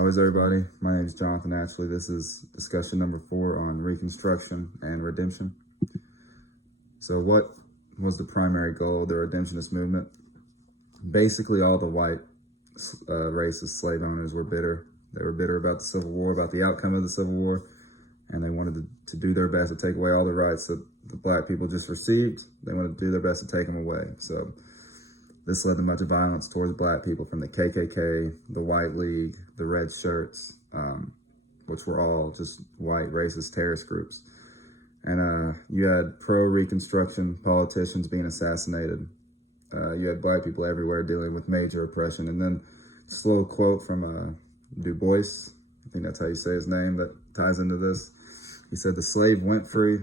How is everybody? My name is Jonathan Ashley. This is discussion number 4 on Reconstruction and Redemption. So what was the primary goal of the Redemptionist movement? Basically, all the white racist slave owners were bitter. They were bitter about the Civil War, about the outcome of the Civil War, and they wanted to do their best to take away all the rights that the black people just received. They wanted to do their best to take them away. So this led to much violence towards black people from the KKK, the White League, the Red Shirts, which were all just white racist terrorist groups. And you had pro-Reconstruction politicians being assassinated. You had black people everywhere dealing with major oppression. And then just a little quote from Du Bois, I think that's how you say his name, that ties into this. He said, "The slave went free,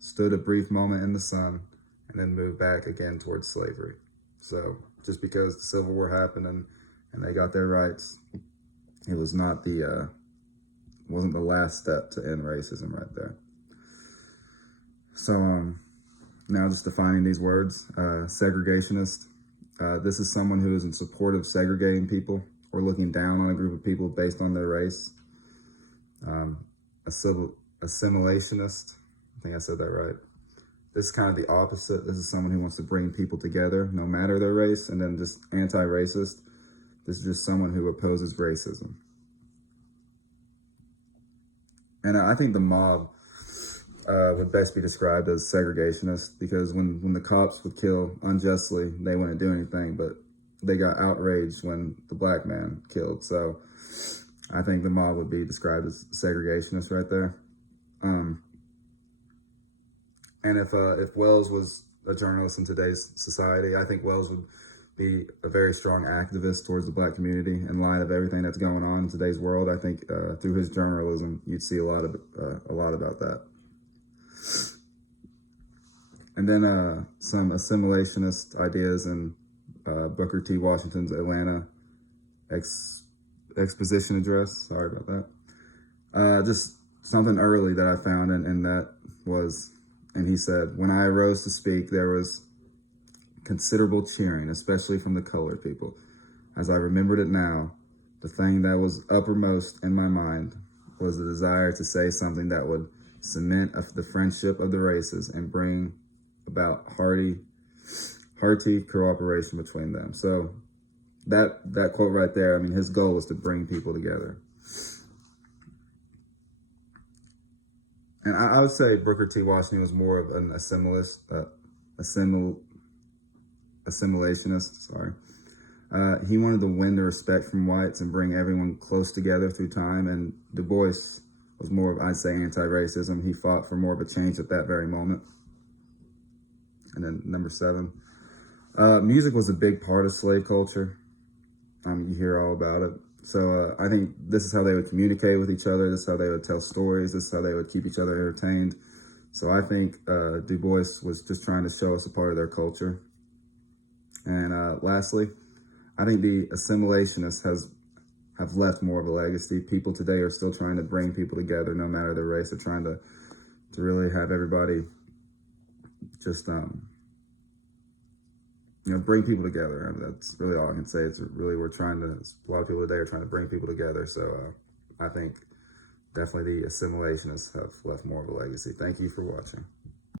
stood a brief moment in the sun, and then moved back again towards slavery." So just because the Civil War happened and they got their rights, it was not wasn't the last step to end racism right there. So now just defining these words, segregationist. This is someone who is in support of segregating people or looking down on a group of people based on their race. Assimilationist, I think I said that right. This is kind of the opposite. This is someone who wants to bring people together, no matter their race. And then just anti-racist. This is just someone who opposes racism. And I think the mob would best be described as segregationist, because when the cops would kill unjustly, they wouldn't do anything, but they got outraged when the black man killed. So I think the mob would be described as segregationist right there. And if Wells was a journalist in today's society, I think Wells would be a very strong activist towards the black community in light of everything that's going on in today's world. I think through his journalism, you'd see a lot about that. And then some assimilationist ideas in Booker T. Washington's Atlanta exposition address. Sorry about that. Just something early that I found, and that was, and he said, "When I arose to speak, there was considerable cheering, especially from the colored people. As I remembered it now, the thing that was uppermost in my mind was the desire to say something that would cement the friendship of the races and bring about hearty cooperation between them." So that quote right there, I mean, his goal was to bring people together. And I would say Booker T. Washington was more of an assimilationist. Sorry. He wanted to win the respect from whites and bring everyone close together through time. And Du Bois was more of, I'd say, anti-racism. He fought for more of a change at that very moment. And then number 7, music was a big part of slave culture. You hear all about it. So I think this is how they would communicate with each other. This is how they would tell stories. This is how they would keep each other entertained. So I think Du Bois was just trying to show us a part of their culture. And lastly, I think the assimilationists have left more of a legacy. People today are still trying to bring people together, no matter their race. They're trying to really have everybody just bring people together. I mean, that's really all I can say. It's really, a lot of people today are trying to bring people together. So I think definitely the assimilationists have left more of a legacy. Thank you for watching.